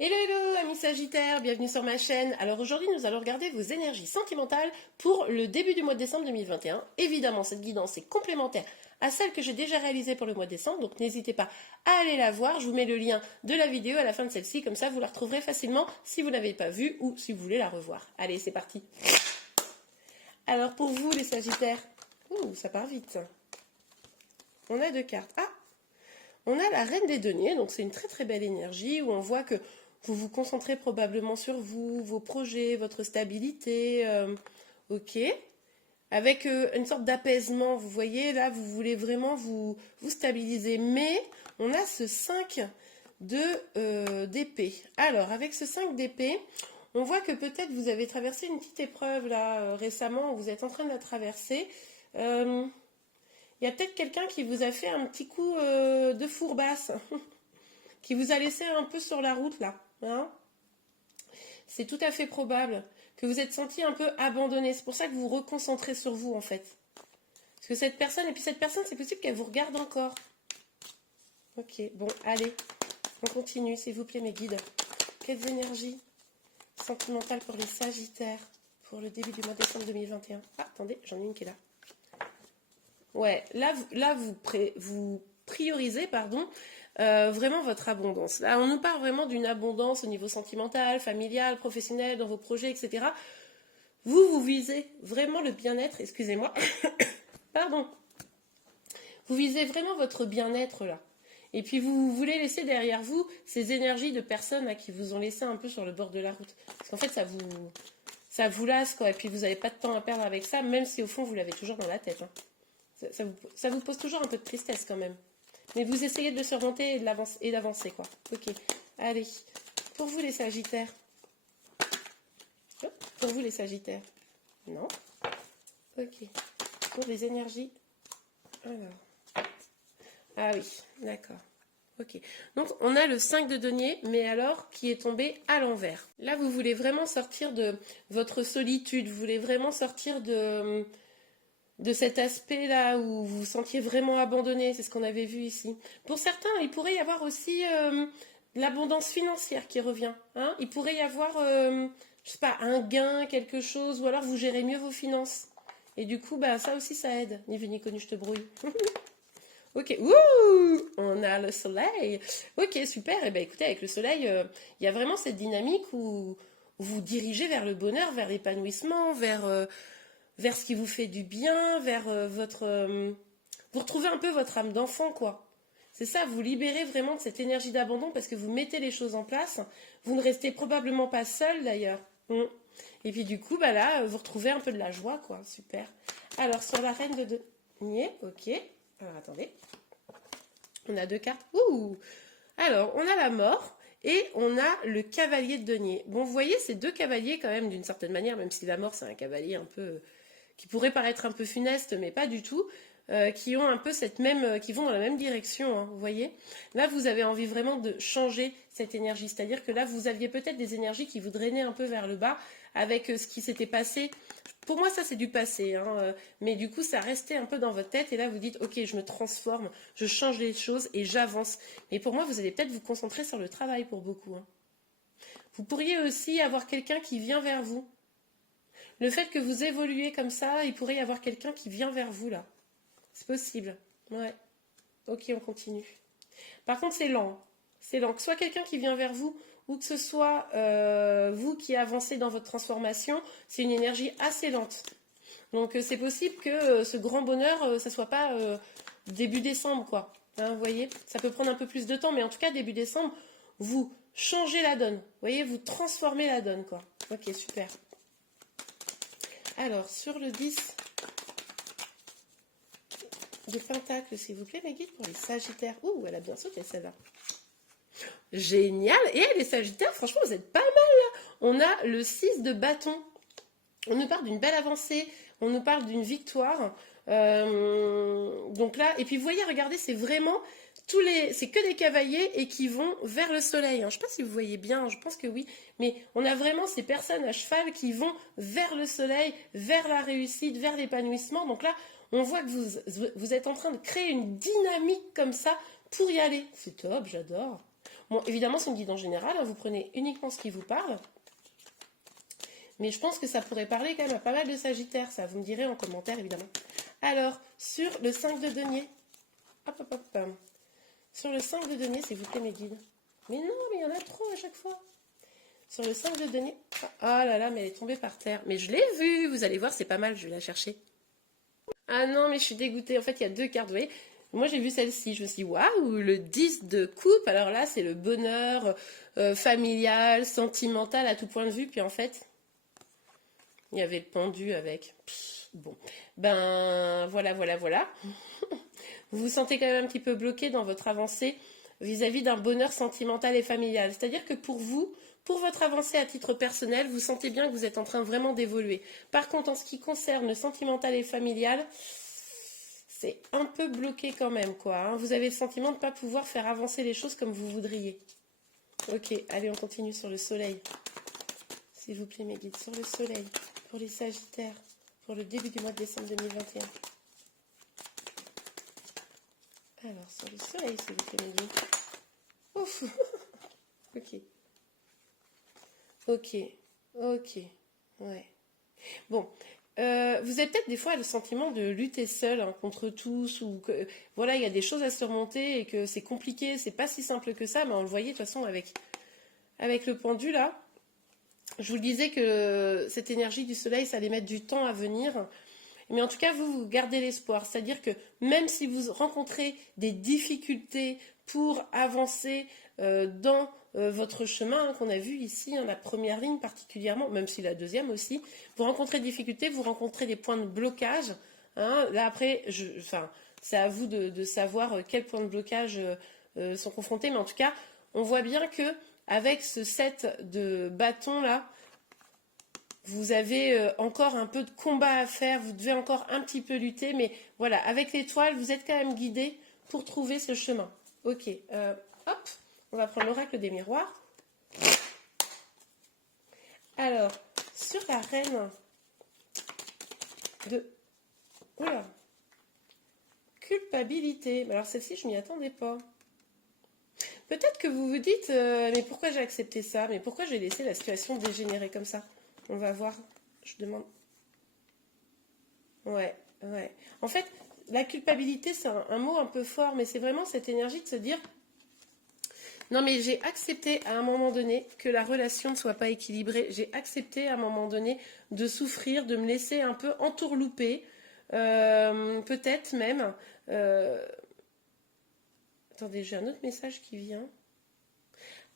Hello hello amis Sagittaires, bienvenue sur ma chaîne. Alors aujourd'hui nous allons regarder vos énergies sentimentales pour le début du mois de décembre 2021. Évidemment cette guidance est complémentaire à celle que j'ai déjà réalisée pour le mois de décembre, donc n'hésitez pas à aller la voir. Je vous mets le lien de la vidéo à la fin de celle-ci, comme ça vous la retrouverez facilement si vous ne l'avez pas vue ou si vous voulez la revoir. Allez c'est parti. Alors pour vous les Sagittaires, ça part vite. On a deux cartes. Ah, on a la Reine des Deniers, donc c'est une très très belle énergie où on voit que vous vous concentrez probablement sur vous, vos projets, votre stabilité, ok. Avec une sorte d'apaisement, vous voyez, là, vous voulez vraiment vous stabiliser. Mais on a ce 5 d'épée. Alors, avec ce 5 d'épée, on voit que peut-être vous avez traversé une petite épreuve, là, récemment, vous êtes en train de la traverser. Il y a peut-être quelqu'un qui vous a fait un petit coup de fourbasse, qui vous a laissé un peu sur la route, là. Hein, c'est tout à fait probable que vous êtes senti un peu abandonné. C'est pour ça que vous vous reconcentrez sur vous, en fait. Parce que cette personne, et puis cette personne, c'est possible qu'elle vous regarde encore. Ok, bon, allez, on continue, s'il vous plaît, mes guides. Quelles énergies sentimentales pour les Sagittaires pour le début du mois de décembre 2021. Ah, attendez, j'en ai une qui est là. Ouais, là vous priorisez, pardon, vraiment votre abondance. Là, on nous parle vraiment d'une abondance au niveau sentimental, familial, professionnel, dans vos projets, etc. Vous visez vraiment le bien-être, excusez-moi, pardon. Vous visez vraiment votre bien-être là. Et puis vous voulez laisser derrière vous ces énergies de personnes là, qui vous ont laissé un peu sur le bord de la route. Parce qu'en fait, ça vous lasse, quoi. Et puis vous n'avez pas de temps à perdre avec ça, même si au fond, vous l'avez toujours dans la tête. Hein. Ça vous pose toujours un peu de tristesse quand même. Mais vous essayez de le surmonter et d'avancer, quoi. Ok, allez. Pour vous les Sagittaires. Oh, pour vous les Sagittaires. Non. Ok. Pour les énergies. Alors. Ah oui, d'accord. Ok. Donc on a le 5 de denier, mais alors qui est tombé à l'envers. Là, vous voulez vraiment sortir de votre solitude. Vous voulez vraiment sortir de cet aspect-là où vous vous sentiez vraiment abandonné, c'est ce qu'on avait vu ici. Pour certains, il pourrait y avoir aussi l'abondance financière qui revient. Hein, il pourrait y avoir, je sais pas, un gain, quelque chose, ou alors vous gérez mieux vos finances. Et du coup, bah, ça aussi, ça aide. Ni vu ni connu, je te brouille. Ok, ouh, on a le soleil. Ok, super. Et ben écoutez, avec le soleil, il y a vraiment cette dynamique où vous dirigez vers le bonheur, vers l'épanouissement, vers ce qui vous fait du bien, vers votre... vous retrouvez un peu votre âme d'enfant, quoi. C'est ça, vous libérez vraiment de cette énergie d'abandon parce que vous mettez les choses en place. Vous ne restez probablement pas seul, d'ailleurs. Et puis du coup, bah là, vous retrouvez un peu de la joie, quoi. Super. Alors, sur la reine de denier, ok. Alors, attendez. On a deux cartes. Ouh. Alors, on a la mort. Et on a le cavalier de denier. Bon, vous voyez, ces deux cavaliers, quand même, d'une certaine manière, même si la mort, c'est un cavalier un peu qui pourraient paraître un peu funestes, mais pas du tout, qui ont un peu cette même, qui vont dans la même direction, hein, vous voyez. Là, vous avez envie vraiment de changer cette énergie, c'est-à-dire que là, vous aviez peut-être des énergies qui vous drainaient un peu vers le bas avec ce qui s'était passé. Pour moi, ça, c'est du passé, hein, mais du coup, ça restait un peu dans votre tête, et là, vous dites, ok, je me transforme, je change les choses et j'avance. Mais pour moi, vous allez peut-être vous concentrer sur le travail pour beaucoup. Hein. Vous pourriez aussi avoir quelqu'un qui vient vers vous. Le fait que vous évoluez comme ça, il pourrait y avoir quelqu'un qui vient vers vous là. C'est possible. Ouais. Ok, on continue. Par contre, c'est lent. C'est lent. Que ce soit quelqu'un qui vient vers vous ou que ce soit vous qui avancez dans votre transformation, c'est une énergie assez lente. Donc c'est possible que ce grand bonheur, ça soit pas début décembre, quoi. Hein, vous voyez, ça peut prendre un peu plus de temps, mais en tout cas, début décembre, vous changez la donne. Vous voyez, vous transformez la donne, quoi. Ok, super. Alors, sur le 10 de Pentacle, s'il vous plaît, mes guides, pour les Sagittaires. Ouh, elle a bien sauté celle-là. Génial. Et les Sagittaires, franchement, vous êtes pas mal là. On a le 6 de bâton. On nous parle d'une belle avancée. On nous parle d'une victoire. Donc là, et puis vous voyez, regardez, c'est vraiment c'est que des cavaliers et qui vont vers le soleil. Je ne sais pas si vous voyez bien, je pense que oui, mais on a vraiment ces personnes à cheval qui vont vers le soleil, vers la réussite, vers l'épanouissement. Donc là, on voit que vous êtes en train de créer une dynamique comme ça pour y aller. C'est top, j'adore. Bon, évidemment, c'est une guidance générale, hein, vous prenez uniquement ce qui vous parle. Mais je pense que ça pourrait parler quand même à pas mal de Sagittaires, ça, vous me direz en commentaire, évidemment. Alors, sur le 5 de denier, hop, hop, hop, sur le 5 de denier, s'il vous plaît, mes guides. Mais non, mais il y en a trop à chaque fois. Sur le 5 de denier, oh là là, mais elle est tombée par terre. Mais je l'ai vue, vous allez voir, c'est pas mal, je vais la chercher. Ah non, mais je suis dégoûtée, en fait, il y a 2 cartes, vous voyez. Moi, j'ai vu celle-ci, je me suis dit, waouh, le 10 de coupe, alors là, c'est le bonheur familial, sentimental, à tout point de vue, puis en fait, il y avait le pendu avec. Bon, ben voilà, voilà, voilà. Vous vous sentez quand même un petit peu bloqué dans votre avancée vis-à-vis d'un bonheur sentimental et familial. C'est-à-dire que pour vous, pour votre avancée à titre personnel, vous sentez bien que vous êtes en train vraiment d'évoluer. Par contre, en ce qui concerne le sentimental et familial, c'est un peu bloqué quand même, quoi. Hein. Vous avez le sentiment de ne pas pouvoir faire avancer les choses comme vous voudriez. Ok, allez, on continue sur le soleil. S'il vous plaît, mes guides, sur le soleil, pour les Sagittaires, pour le début du mois de décembre 2021. Alors, sur le soleil, s'il vous plaît, mes guides. Ouf. Ok. Ok. Ok. Ouais. Bon. Vous avez peut-être des fois le sentiment de lutter seul hein, contre tous, ou que voilà, il y a des choses à surmonter et que c'est compliqué, c'est pas si simple que ça, mais on le voyait de toute façon avec le pendu là. Je vous le disais que cette énergie du soleil, ça allait mettre du temps à venir. Mais en tout cas, vous gardez l'espoir. C'est-à-dire que même si vous rencontrez des difficultés pour avancer dans votre chemin, hein, qu'on a vu ici, hein, la première ligne particulièrement, même si la deuxième aussi, vous rencontrez des difficultés, vous rencontrez des points de blocage. Hein. Là, après, c'est à vous de savoir quels points de blocage sont confrontés. Mais en tout cas, on voit bien que avec ce set de bâtons là, vous avez encore un peu de combat à faire, vous devez encore un petit peu lutter, mais voilà, avec l'étoile, vous êtes quand même guidé pour trouver ce chemin. Ok, hop, on va prendre l'oracle des miroirs. Alors, sur la reine de... Oula, culpabilité. Alors celle-ci, je m'y attendais pas. Peut-être que vous vous dites, mais pourquoi j'ai accepté ça? Mais pourquoi j'ai laissé la situation dégénérer comme ça? On va voir. Je demande. Ouais, ouais. En fait, la culpabilité, c'est un mot un peu fort, mais c'est vraiment cette énergie de se dire, non mais j'ai accepté à un moment donné que la relation ne soit pas équilibrée. J'ai accepté à un moment donné de souffrir, de me laisser un peu entourlouper, peut-être même. euh, Attendez, j'ai un autre message qui vient.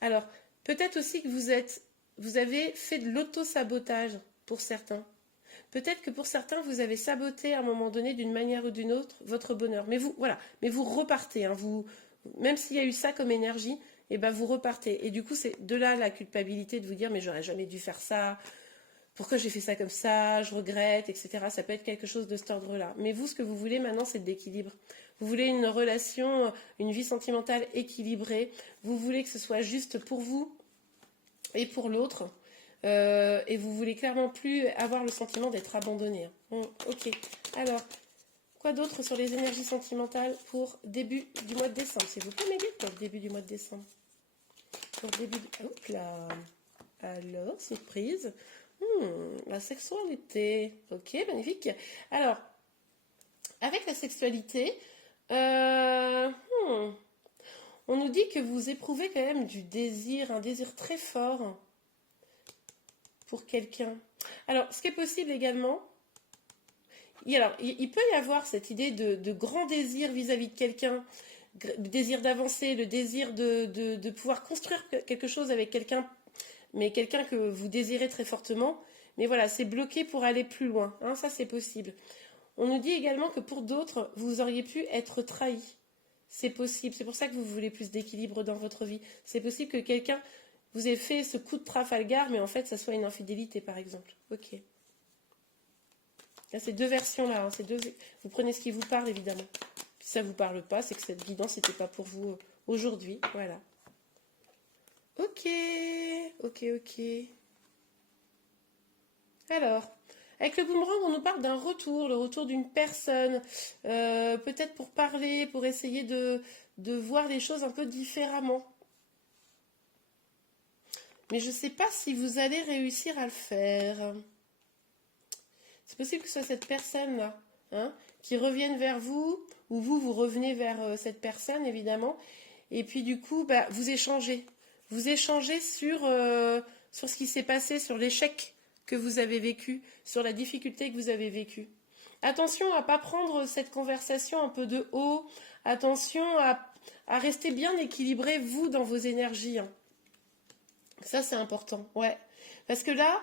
Alors, peut-être aussi que vous avez fait de l'auto-sabotage pour certains. Peut-être que pour certains, vous avez saboté à un moment donné, d'une manière ou d'une autre, votre bonheur. Mais vous, voilà, mais vous repartez. Hein, même s'il y a eu ça comme énergie, et ben vous repartez. Et du coup, c'est de là la culpabilité de vous dire, mais j'aurais jamais dû faire ça. Pourquoi j'ai fait ça comme ça? Je regrette, etc. Ça peut être quelque chose de cet ordre-là. Mais vous, ce que vous voulez maintenant, c'est de l'équilibre. Vous voulez une relation, une vie sentimentale équilibrée. Vous voulez que ce soit juste pour vous et pour l'autre. Et vous voulez clairement plus avoir le sentiment d'être abandonné. Hein. Ok. Alors, quoi d'autre sur les énergies sentimentales pour début du mois de décembre? S'il vous plaît, mes guides, pour le début du mois de décembre. Pour le début de... Hop là. Alors, surprise. La sexualité. Ok, magnifique. Alors, avec la sexualité, on nous dit que vous éprouvez quand même du désir, un désir très fort pour quelqu'un. Alors, ce qui est possible également, il peut y avoir cette idée de grand désir vis-à-vis de quelqu'un, le désir d'avancer, le désir de pouvoir construire quelque chose avec quelqu'un, mais quelqu'un que vous désirez très fortement. Mais voilà, c'est bloqué pour aller plus loin. Hein, ça, c'est possible. On nous dit également que pour d'autres, vous auriez pu être trahi. C'est possible. C'est pour ça que vous voulez plus d'équilibre dans votre vie. C'est possible que quelqu'un vous ait fait ce coup de Trafalgar, mais en fait, ça soit une infidélité, par exemple. Ok. Là, ces deux versions-là, hein, vous prenez ce qui vous parle, évidemment. Si ça ne vous parle pas, c'est que cette guidance n'était pas pour vous aujourd'hui. Voilà. Ok. Ok, ok. Alors, avec le boomerang, on nous parle d'un retour, le retour d'une personne, peut-être pour parler, pour essayer de voir les choses un peu différemment. Mais je ne sais pas si vous allez réussir à le faire. C'est possible que ce soit cette personne-là, hein, qui revienne vers vous, ou vous revenez vers cette personne, évidemment. Et puis du coup, bah, vous échangez. Vous échangez sur ce qui s'est passé, sur l'échec que vous avez vécu, sur la difficulté que vous avez vécue. Attention à ne pas prendre cette conversation un peu de haut. Attention à rester bien équilibré, vous, dans vos énergies. Hein. Ça, c'est important, ouais. Parce que là,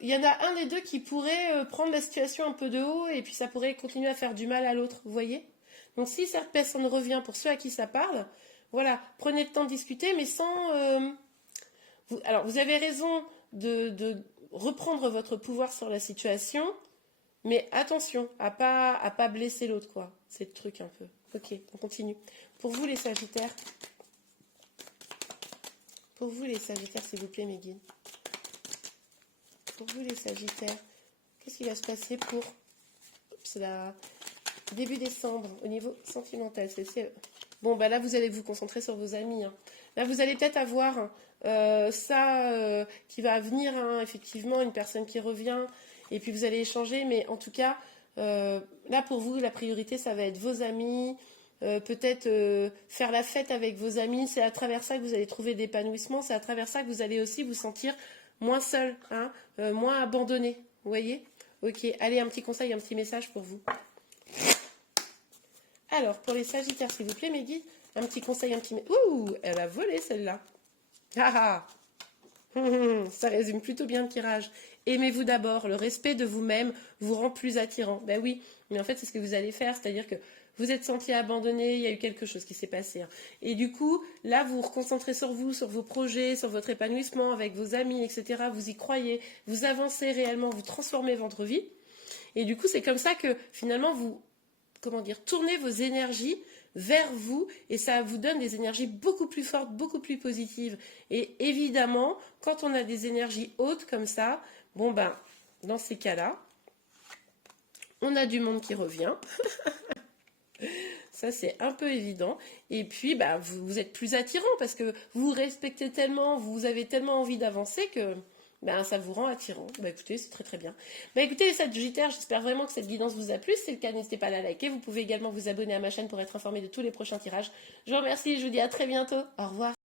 il y en a un des deux qui pourrait prendre la situation un peu de haut et puis ça pourrait continuer à faire du mal à l'autre, vous voyez? Donc si cette personne revient pour ceux à qui ça parle, voilà, prenez le temps de discuter, mais sans... alors, vous avez raison de reprendre votre pouvoir sur la situation, mais attention à pas blesser l'autre, quoi. C'est le truc un peu. Ok, on continue. Pour vous, les Sagittaires, s'il vous plaît, mes guides. Pour vous, les Sagittaires, qu'est-ce qui va se passer pour début décembre au niveau sentimental? Bon, bah là, vous allez vous concentrer sur vos amis. Hein. Là, vous allez peut-être avoir ça qui va venir, hein, effectivement, une personne qui revient, et puis vous allez échanger, mais en tout cas, là, pour vous, la priorité, ça va être vos amis. Peut-être faire la fête avec vos amis, c'est à travers ça que vous allez trouver d'épanouissement, c'est à travers ça que vous allez aussi vous sentir moins seul, hein, moins abandonné, vous voyez? Ok, allez, un petit conseil, un petit message pour vous. Alors, pour les Sagittaires, s'il vous plaît, mes guides, un petit conseil, un petit message. Ouh, elle a volé celle-là. Ah ah. Ça résume plutôt bien le tirage. Aimez-vous d'abord, le respect de vous-même vous rend plus attirant. Ben oui, mais en fait, c'est ce que vous allez faire, c'est-à-dire que vous êtes senti abandonné, il y a eu quelque chose qui s'est passé. Hein. Et du coup, là, vous vous reconcentrez sur vous, sur vos projets, sur votre épanouissement avec vos amis, etc. Vous y croyez, vous avancez réellement, vous transformez votre vie. Et du coup, c'est comme ça que finalement, vous, tournez vos énergies vers vous et ça vous donne des énergies beaucoup plus fortes, beaucoup plus positives. Et évidemment, quand on a des énergies hautes comme ça, bon ben, dans ces cas-là, on a du monde qui revient. Ça, c'est un peu évident. Et puis, bah, vous êtes plus attirant parce que vous respectez tellement, vous avez tellement envie d'avancer que bah, ça vous rend attirant. Bah, écoutez, c'est très très bien. Bah, écoutez, les Sagittaires, j'espère vraiment que cette guidance vous a plu. Si c'est le cas, n'hésitez pas à la liker. Vous pouvez également vous abonner à ma chaîne pour être informé de tous les prochains tirages. Je vous remercie, je vous dis à très bientôt. Au revoir.